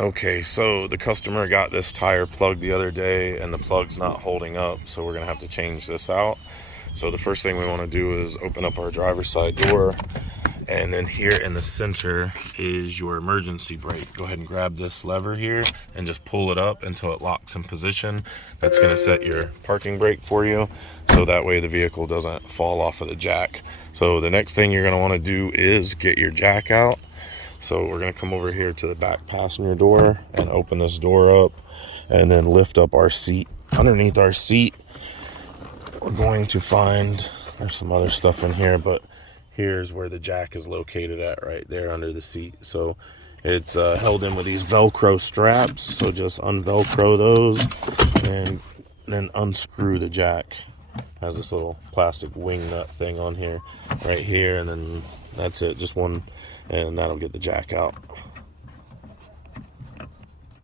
Okay, so the customer got this tire plugged the other day and the plug's not holding up, so we're gonna have to change this out. So the first thing we want to do is open up our driver's side door, and then here in the center is your emergency brake. Go ahead and grab this lever here and just pull it up until it locks in position. That's going to set your parking brake for you, so that way the vehicle doesn't fall off of the jack. So the next thing you're going to want to do is get your jack out. So we're going to come over here to the back passenger door and open this door up, and then lift up our seat. Underneath our seat, we're going to find, there's some other stuff in here, but here's where the jack is located at, right there under the seat. So it's held in with these Velcro straps. So just unvelcro those and then unscrew the jack. Has this little plastic wing nut thing on here, right here, and then that's it, just one, and that'll get the jack out.